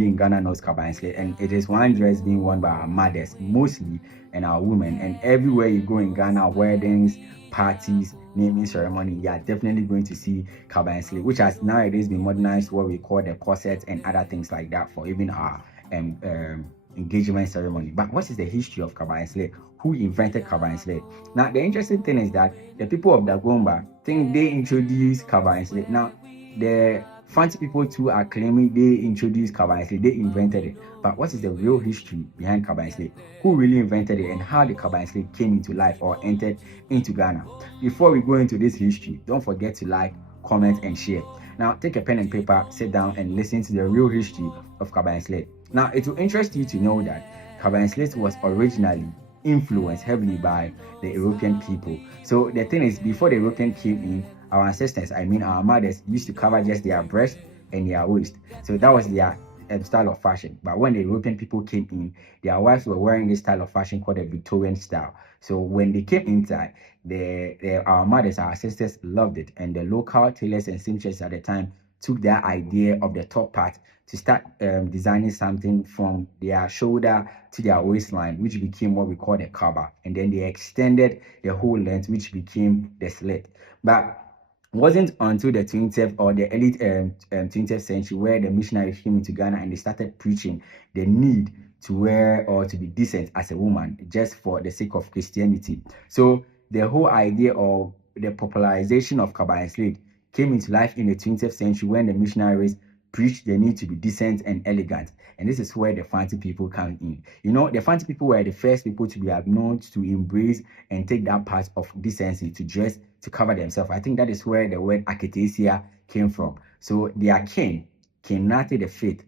in Ghana knows Kaba and SLIT, and it is one dress being worn by our mothers mostly and our women. And everywhere you go in Ghana, weddings, parties, naming ceremony, you are definitely going to see Kaba and SLIT, which has nowadays been modernized what we call the corset and other things like that for even our engagement ceremony. But what is the history of Kaba and SLIT? Who invented Kaba and SLIT? Now, the interesting thing is that the people of Dagomba think they introduced Kaba and SLIT. Now, the fancy people too are claiming they introduced Kaba and SLIT, they invented it. But what is the real history behind Kaba and SLIT? Who really invented it, and how the Kaba and SLIT came into life or entered into Ghana? Before we go into this history, don't forget to like, comment, and share. Now, take a pen and paper, sit down, and listen to the real history of Kaba and SLIT. Now, it will interest you to know that Kaba and SLIT was originally influenced heavily by the European people. So the thing is, before the European came in, our ancestors, I mean our mothers, used to cover just their breast and their waist. So that was their style of fashion. But when the European people came in, their wives were wearing this style of fashion called the Victorian style. So when they came inside, our mothers, our sisters loved it, and the local tailors and seamstresses at the time took their idea of the top part to start designing something from their shoulder to their waistline, which became what we call the Kaba, and then they extended the whole length, which became the SLIT. But wasn't until the 20th or the early 20th century where the missionaries came into Ghana and they started preaching the need to wear or to be decent as a woman just for the sake of Christianity. So the whole idea of the popularization of Kaba and SLIT came into life in the 20th century when the missionaries preached the need to be decent and elegant. And this is where the fancy people come in. You know, the fancy people were the first people to be known to embrace and take that part of decency, to dress, to cover themselves. I think that is where the word aketesia came from. So their king, King Nate the Fifth,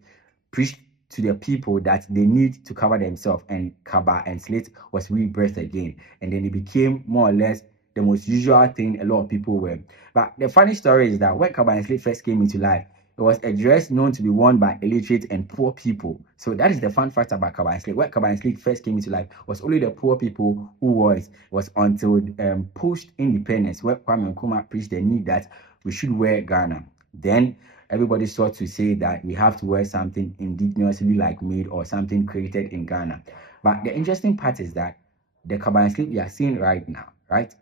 preached to the people that they need to cover themselves, and Kaba and SLIT was rebirthed again. And then it became more or less the most usual thing a lot of people wear. But the funny story is that when Kaba and SLIT first came into life, it was a dress known to be worn by illiterate and poor people. So that is the fun fact about Kaba and SLIT. When Kaba and SLIT first came into life, was only the poor people who wore it. It was until post-independence where Kwame Nkrumah preached the need that we should wear Ghana. Then everybody sought to say that we have to wear something indigenously like made or something created in Ghana. But the interesting part is that the Kaba and SLIT we are seeing right now, right,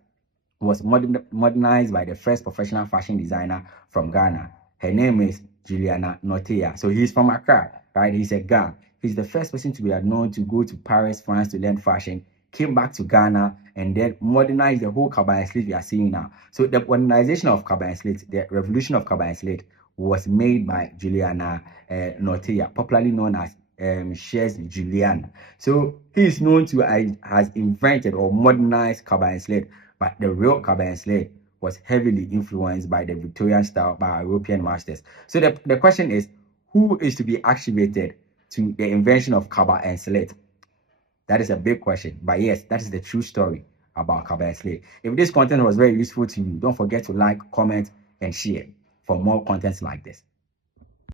was modernized by the first professional fashion designer from Ghana. Her name is Juliana Notea. So he's from Accra, right? He's a guy. He's the first person to be known to go to Paris, France to learn fashion, came back to Ghana, and then modernized the whole Kaba and SLIT we are seeing now. So the modernization of Kaba and SLIT, the revolution of Kaba and SLIT, was made by Juliana Notea, popularly known as Shares Juliana. So he is known to has invented or modernized Kaba and SLIT, but the real Kaba and SLIT was heavily influenced by the Victorian style by European masters. So the question is, who is to be attributed to the invention of Kaba and SLIT? That is a big question. But yes, that is the true story about Kaba and SLIT. If this content was very useful to you, don't forget to like, comment, and share for more contents like this.